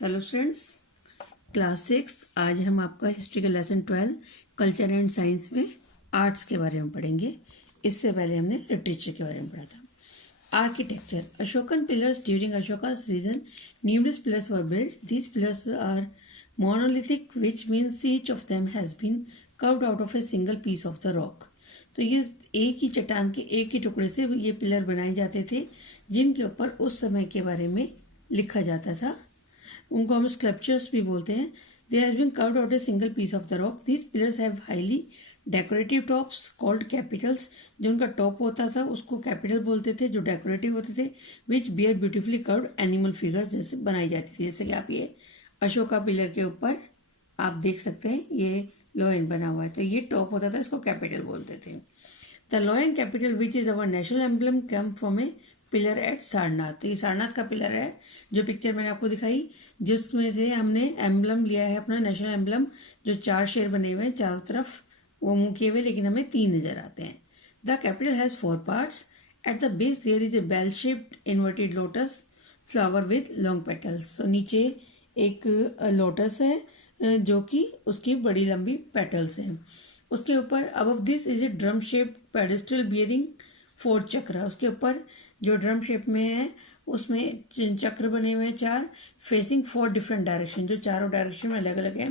Hello students, class 6। आज हम आपका हिस्ट्री का लेसन 12 कल्चर एंड साइंस में आर्ट्स के बारे में पढ़ेंगे। इससे पहले हमने लिटरेचर के बारे में पढ़ा था। Architecture, Ashokan pillars during Ashoka's region numerous pillars were built. These pillars are monolithic, which means each of them has been carved out of a single piece of the rock. तो ये एक ही चट्टान के एक ही टुकड़े से ये पिलर बनाए जाते थे, जिनके ऊपर उस समय के बारे में लिखा जाता था। उनको हम स्कल्पचर्स भी बोलते हैं। They has been curved out a single piece of the rock. These pillars have highly decorative tops called capitals. जो उनका टॉप होता था उसको कैपिटल बोलते थे, जो डेकोरेटिव होते थे, which bear beautifully curved animal figures जैसे बनाई जाती थी। जैसे कि आप ये अशोका पिलर के ऊपर आप देख सकते हैं, ये लोयन बना हुआ है, तो ये टॉप होता था, इसको कैपिटल बोलते थे। The lion capital which is our national emblem come from a pillar at Sarnath. तो ये सारनाथ का पिलर है, जो पिक्चर मैंने आपको दिखाई, जिसमें से हमने एम्बलम लिया है, अपना नेशनल एम्बलम, जो 4 शेर बने हुए हैं चारों तरफ, वो मुंह किए हुए, लेकिन हमें 3 नजर आते हैं। The capital has 4 parts. At the base there is a bell shaped inverted lotus flower with long petals. तो नीचे एक लोटस है जो कि उसकी बड़ी लंबी पेटल्स हैं। उसके ऊपर above this is a drum shaped pedestal bearing 4 चक्र। उसके ऊपर जो ड्रम शेप में है उसमें चक्र बने हुए हैं 4, फेसिंग 4 डिफरेंट डायरेक्शन, जो चारों डायरेक्शन में अलग अलग हैं।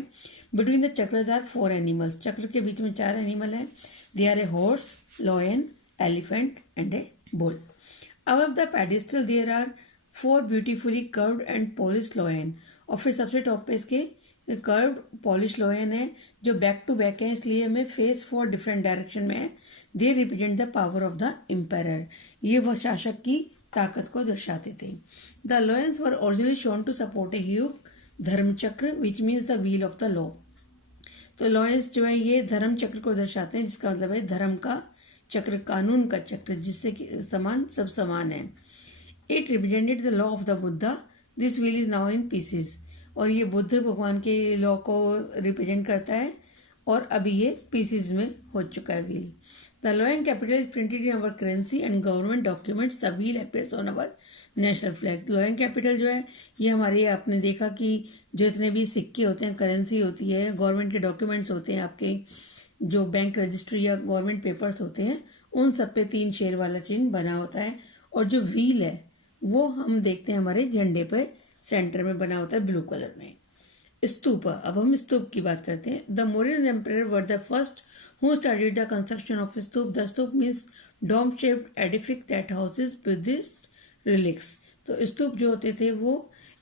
Between the chakra are 4 animals. चक्र के बीच में 4 एनिमल हैं। They are a horse, lion, elephant and a bull. Above the pedestal there are 4 beautifully curved and polish lion. और फिर सबसे टॉप पे इसके कर्व्ड पॉलिश लॉयन है, जो बैक टू बैक है, इसलिए हमें फेस 4 डिफरेंट डायरेक्शन में है। They represent the power of the empire. ये वह शासक की ताकत को दर्शाते थे। The lions were originally shown to support a huge dharma chakra which means the wheel of the law. तो लॉयंस जो है ये धर्म चक्र को दर्शाते हैं, जिसका मतलब है धर्म का चक्र, कानून का चक्र, जिससे कि समान सब समान है। It represented the law of the Buddha. This wheel is now in pieces. और ये बुद्ध भगवान के लॉ को रिप्रेजेंट करता है, और अभी ये पीसेस में हो चुका है wheel. The lion capital is printed in our currency and government documents. The wheel appears on our national flag. लोयन capital जो है ये हमारे, आपने देखा कि जो इतने भी सिक्के होते हैं, करेंसी होती है, गवर्नमेंट के डॉक्यूमेंट्स होते हैं, आपके जो बैंक रजिस्ट्री या गवर्नमेंट पेपर्स होते हैं, उन सब पे 3 शेर वाला चिन्ह बना होता है। और जो व्हील है वो हम देखते हैं हमारे झंडे पर सेंटर में बना होता है ब्लू कलर में। स्तूप, अब हम स्तूप की बात करते हैं। The Mauryan emperor were the first who started the construction of stupa. The stupa means dome shaped edifice that houses Buddhist relics. तो स्तूप जो होते थे वो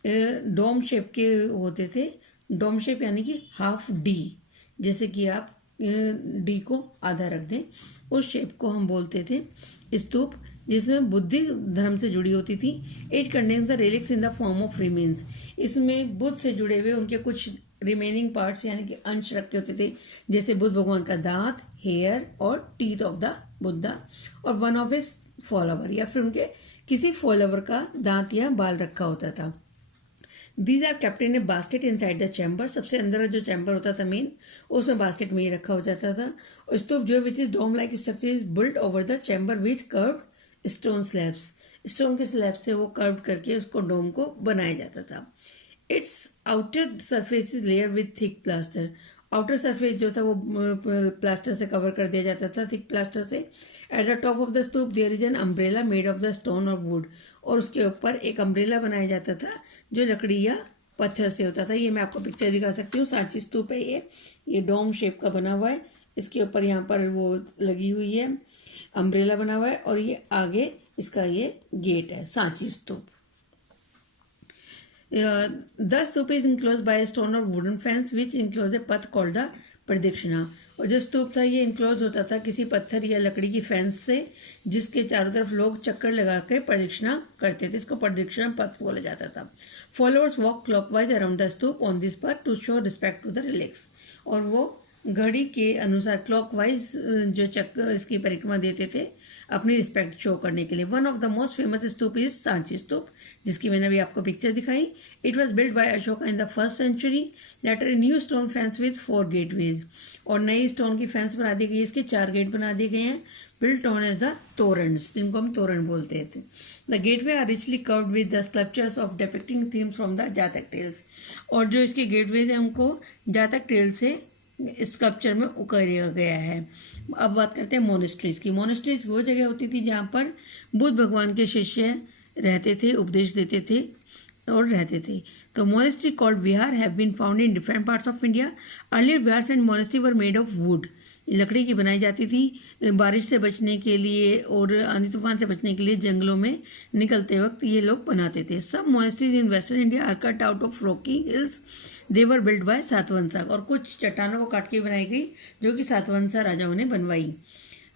डोम शेप के होते थे। डोम शेप यानी कि हाफ डी, जैसे कि आप डी को आधा रख दें, उस शेप को हम बोलते थे स्तूप, जिसमें बुद्धिस्ट धर्म से जुड़ी होती थी। It contains the relics in the form of remains. इसमें बुद्ध से जुड़े हुए उनके कुछ रिमेनिंग पार्ट्स यानी कि अंश रखे होते थे, जैसे बुद्ध भगवान का दांत, हेयर और टीथ ऑफ द बुद्धा, और वन ऑफ हिज फॉलोवर, या फिर उनके किसी फॉलोवर का दांत या बाल रखा होता था। These are kept in a basket inside the chamber. सबसे अंदर जो चैम्बर होता था मेन, उसमें बास्केट में ही रखा हो जाता था। और स्तूप जो which is dome like structure is built over the chamber which curved stone slabs. Stone के स्लैब से वो कर्व करके उसको डोम को बनाया जाता था। It's outer surface is layer with thick plaster. Outer surface जो था वो प्लास्टर से कवर कर दिया जाता था, थिक प्लास्टर से। At the top of the stupa there is an umbrella made of the stone और वुड। और उसके ऊपर एक अम्ब्रेला बनाया जाता था जो लकड़ी या पत्थर से होता था। ये मैं आपको पिक्चर दिखा सकती हूँ। सांची स्तूप है ये डोम शेप का बना हुआ है। इसके ऊपर यहाँ पर वो लगी हुई है, अम्ब्रेला बना हुआ है, और ये आगे इसका ये गेट है, Sanchi stupa. The stupa is enclose by stone और wooden fence which enclose a path called the प्रदक्षिणा। और जो स्तूप था ये इनक्लोज होता था किसी पत्थर या लकड़ी की फेंस से, जिसके चारों तरफ लोग चक्कर लगा कर प्रदक्षिणा करते थे। इसको प्रदक्षिणा पथ बोला जाता था। Followers walk clockwise around the stupa on this path to show respect to the relics. और वो घड़ी के अनुसार क्लॉकवाइज जो चक्र इसकी परिक्रमा देते थे अपनी रिस्पेक्ट शो करने के लिए। One of the most famous stupa is Sanchi stupa, जिसकी मैंने अभी आपको पिक्चर दिखाई। It was build by Ashoka in the 1st century। Later a new stone fence with 4 gateways, और नई स्टोन की फेंस बना दी गई है, इसके 4 गेट बना दिए गए हैं। Built on as the toranas, जिनको हम तोरण बोलते थे। The gateway are richly curved with the sculptures of depicting themes from the Jataka tales, और जो इसके गेटवे थे हमको जातक टेल से स्कल्पचर में उकेरा गया है। अब बात करते हैं मोनेस्ट्रीज की। मोनेस्ट्रीज वो जगह होती थी जहाँ पर बुद्ध भगवान के शिष्य रहते थे, उपदेश देते थे और रहते थे। तो monastery called vihara have been found in different parts of India. Earlier viharas and monastery were made of wood, लकड़ी की बनाई जाती थी। बारिश से बचने के लिए और आंधी तूफान से बचने के लिए जंगलों में निकलते वक्त ये लोग बनाते थे। Some monasteries in western India are cut out of rocky hills, they were build by Satvansha, और कुछ चट्टानों को काट के बनाई गई जो कि सातवंशा राजाओं ने बनवाई।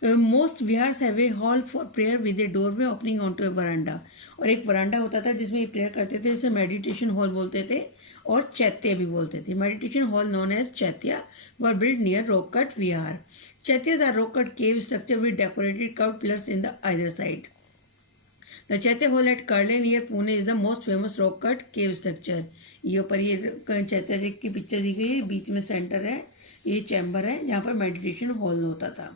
Most viharas have a hall for prayer with a doorway opening on to a verandah, और एक वरांडा होता था जिसमें ये प्रेयर करते थे, इसे मेडिटेशन हॉल बोलते थे और चैत्य भी बोलते थे। Meditation hall known as chaitya were build near rock cut vihara. Chaityas are rock cut cave structure with decorated curved pillars in the either side. The Chaitya Hall at Karle near Pune is the most famous rock cut cave structure. ये ऊपर ये चैत्य की picture दी गई है, बीच में centre है, ये चैम्बर है जहाँ पर मेडिटेशन हॉल होता था।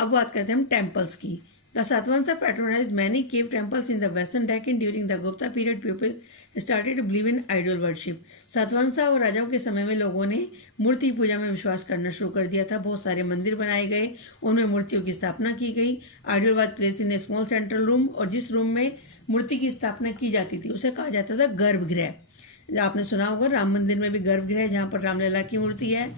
अब बात करते हैं हम टेम्पल्स की। The Satvansa patronized many cave temples in the western Deccan during the Gupta period. People started to believe in idol worship. सातवंशा और राजाओं के समय में लोगों ने मूर्ति पूजा में विश्वास करना शुरू कर दिया था। बहुत सारे मंदिर बनाए गए, उनमें मूर्तियों की स्थापना की गई। Idol was placed in a small central room, और जिस रूम में मूर्ति की स्थापना की जाती थी उसे कहा जाता था गर्भगृह। आपने सुना होगा राम मंदिर में भी गर्भगृह है जहाँ पर रामलला की मूर्ति है,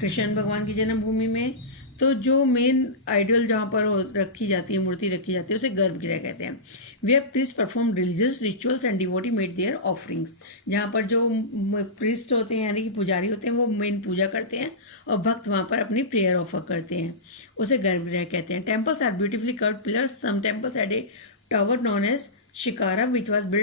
कृष्ण भगवान की जन्मभूमि में। तो जो मेन आइडल जहाँ पर रखी जाती है, मूर्ति रखी जाती है, उसे गर्भगृह कहते हैं। Where priest perform religious rituals and devotee made their offerings, जहाँ पर जो प्रीस्ट होते हैं यानी कि पुजारी होते हैं वो मेन पूजा करते हैं और भक्त वहाँ पर अपनी प्रेयर ऑफर करते हैं, उसे गर्भगृह कहते हैं। Temples are beautifully curved pillars. Some temples had a tower known as shikhara which was build